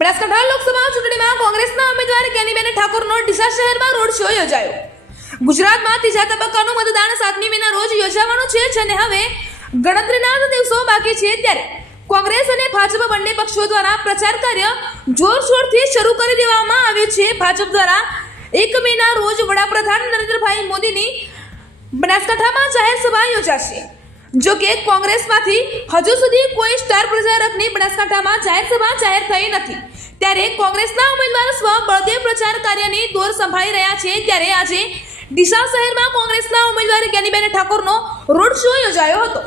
બનાસકાંઠા લોકસભા ચૂંટણીમાં કોંગ્રેસના ઉમેદવાર કેનીબેન ઠાકોરનો ડીસા શહેરમાં રોડ શો યોજાયો. ગુજરાતમાં ત્રીજા તબક્કાનું મતદાન સાતમી મેના રોજ યોજાવાનું છે જેને હવે ગણતરીના દિવસો બાકી છે ત્યારે કોંગ્રેસ અને ભાજપ બંને પક્ષો દ્વારા પ્રચાર કાર્ય જોરશોરથી શરૂ કરી દેવામાં આવ્યું છે. ભાજપ દ્વારા એક મેના રોજ વડાપ્રધાન નરેન્દ્રભાઈ મોદીની બનાસકાંઠામાં જાહેર સભા યોજાશે. જો કે કોંગ્રેસમાંથી હજુ સુધી કોઈ સ્ટાર પ્રચારકની બનાસકાંઠામાં જાહેર સભા જાહેર થઈ નથી. ત્યારે કોંગ્રેસના ઉમેદવાર સ્વ બળદેવ પ્રચાર કાર્યની દોર સંભાળી રહ્યા છે. ત્યારે આજે ડીસા શહેરમાં કોંગ્રેસના ઉમેદવાર જ્ઞાનીબેન ઠાકોરનો રોડ શો યોજાયો હતો.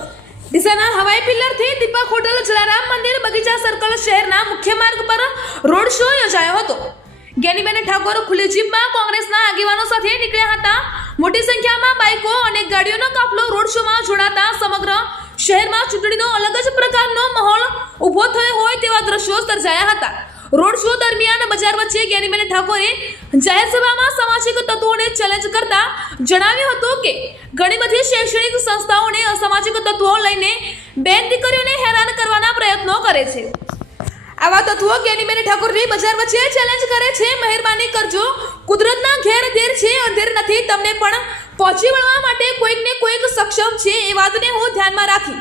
ડીસાના હવાઈ પિલ્લરથી દીપક હોટલ, જલારામ મંદિર, બગીચા સર્કલ શહેરના મુખ્ય માર્ગ પર રોડ શો યોજાયો હતો. જ્ઞાનીબેન ઠાકોર ખુલ્લી જીપમાં કોંગ્રેસના આગેવાનો સાથે નીકળ્યા હતા. મોટી સંખ્યામાં બાઇકો અને ગાડીઓનો કાફલો રોડ શોમાં જોડાતા સમગ્ર શહેરમાં ચૂંટણીનો અલગ જ પ્રકારનો માહોલ ઊભો થયો હોય તેવા દ્રશ્યો સર્જાયા હતા. રોડ શો દરમિયાન બજાર વચ્ચે જ્ઞાનીબેન ઠાકોરે જાહેર સભામાં સામાજિક તત્વોને ચેલેન્જ કરતા જણાવ્યું હતું કે ઘણી બધી શૈક્ષણિક સંસ્થાઓને અસામાજિક તત્વો લઈને બેન દીકરીઓને હેરાન કરવાના પ્રયત્નો કરે છે. આવા તત્વો જ્ઞાનીબેન ઠાકોરની બજાર વચ્ચે ચેલેન્જ કરે છે. મહેરબાની કરજો. કુદરતના ઘેર ધેર છે, અંધેર નથી. તમને પણ પહોંચી વળવા માટે કોઈક ને કોઈક સક્ષમ છે એ વાતને હું ધ્યાનમાં રાખી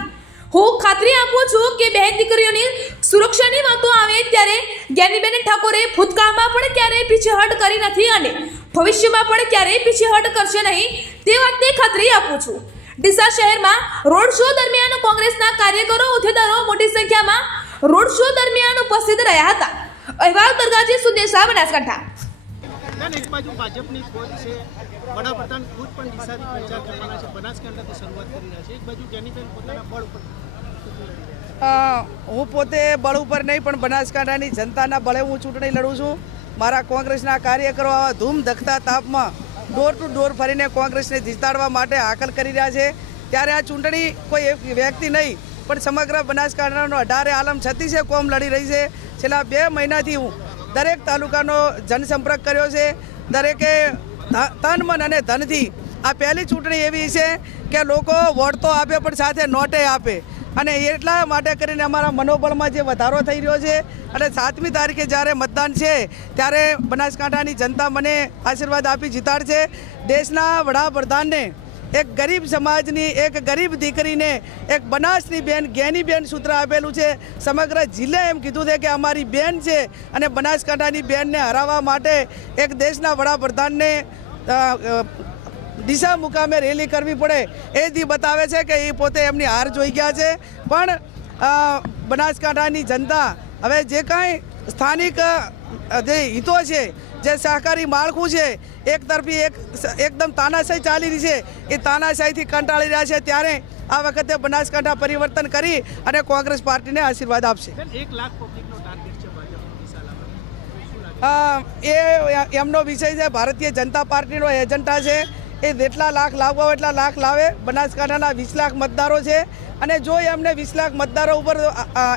હું ખાતરી આપું છું કે બહેન દીકરીઓની સુરક્ષાની વાતો આવે ત્યારે જ્ઞાનીબેન ઠાકોરે ભૂતકાળમાં પણ ક્યારેય પીછેહટ કરી નથી અને ભવિષ્યમાં પણ ક્યારેય પીછેહટ કરશે નહીં તે વાતની ખાતરી આપું છું. ડીસા શહેરમાં રોડ શો દરમિયાન કોંગ્રેસના કાર્યકરો હોદ્દેદારો મોટી સંખ્યામાં રોડ શો દરમિયાન ઉપસ્થિત રહ્યા હતા. અહેવાલ દરગાજી સુદેશા બનાસકાંઠા. બેન એક બાજુ ભાજપની ખોજ છે, વડાપ્રધાન ખુદ પણ દિશાથી પ્રચાર કરવાના છે બનાસકાંઠાથી શરૂઆત કરી રહ્યા છે. એક બાજુ જેનીબેન પોતાના બળ ઉપર હું પોતે બળ ઉપર નહીં, પણ બનાસકાંઠાની જનતાના બળે હું ચૂંટણી લડું છું. મારા કોંગ્રેસના કાર્યકરો આવા ધૂમ તાપમાં ડોર ટુ ડોર ફરીને કોંગ્રેસને જીતાડવા માટે હાકલ કરી રહ્યા છે. ત્યારે આ ચૂંટણી કોઈ એક વ્યક્તિ નહીં, પણ સમગ્ર બનાસકાંઠાનો અઢારે આલમ છત્રીસે કોમ લડી રહી છે. છેલ્લા બે મહિનાથી હું દરેક તાલુકાનો જનસંપર્ક કર્યો છે. દરેકે તન મન અને ધનથી આ પહેલી ચૂંટણી એવી છે કે લોકો વોટ તો આપે પણ સાથે નોટે આપે. અને એટલા માટે કરીને અમારા મનોબળમાં જે વધારો થઈ રહ્યો છે અને સાતમી તારીખે જ્યારે મતદાન છે, ત્યારે બનાસકાંઠાની જનતા મને આશીર્વાદ આપી જીતાડશે. દેશના વડાપ્રધાનને એક ગરીબ સમાજની, એક ગરીબ દીકરીને એક બનાસની બેન જ્ઞાની બેન સૂત્ર આપેલું છે. સમગ્ર જિલ્લે એમ કીધું છે કે અમારી બેન છે અને બનાસકાંઠાની બેનને હરાવવા માટે એક દેશના વડાપ્રધાનને દિશા મુકામે રેલી કરવી પડે એ જ બતાવે છે કે એ પોતે એમની હાર જોઈ ગયા છે. પણ બનાસકાંઠાની જનતા હવે જે કાંઈ સ્થાનિક જે હિતો છે જે સહકારી માળખું છે એક તરફી એક એકદમ તાનાશાહી ચાલી રહી છે એ તાનાશાહીથી કંટાળી રહ્યા છે ત્યારે આ વખતે બનાસકાંઠા પરિવર્તન કરી અને કોંગ્રેસ પાર્ટીને આશીર્વાદ આપશે. એક લાખ પબ્લિકનો ટાર્ગેટ છે ભાજપનો ડીસા લાવવાનો અ, એ એમનો વિષય છે ભારતીય જનતા પાર્ટીનો એજન્ડા છે એ જેટલા લાખ લાવવા હોય એટલા લાખ લાવે. બનાસકાંઠાના વીસ લાખ મતદારો છે અને જો એમને વીસ લાખ મતદારો ઉપર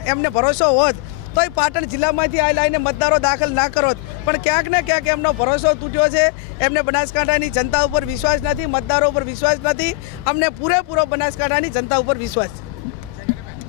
એમને ભરોસો હોત તો એ પાટણ જિલ્લામાંથી આ લાઈને મતદારો દાખલ ના કરો પણ ક્યાંક ને ક્યાંક એમનો ભરોસો તૂટ્યો છે. એમને બનાસકાંઠાની જનતા ઉપર વિશ્વાસ નથી, મતદારો ઉપર વિશ્વાસ નથી. અમને પૂરેપૂરો બનાસકાંઠાની જનતા ઉપર વિશ્વાસ છે.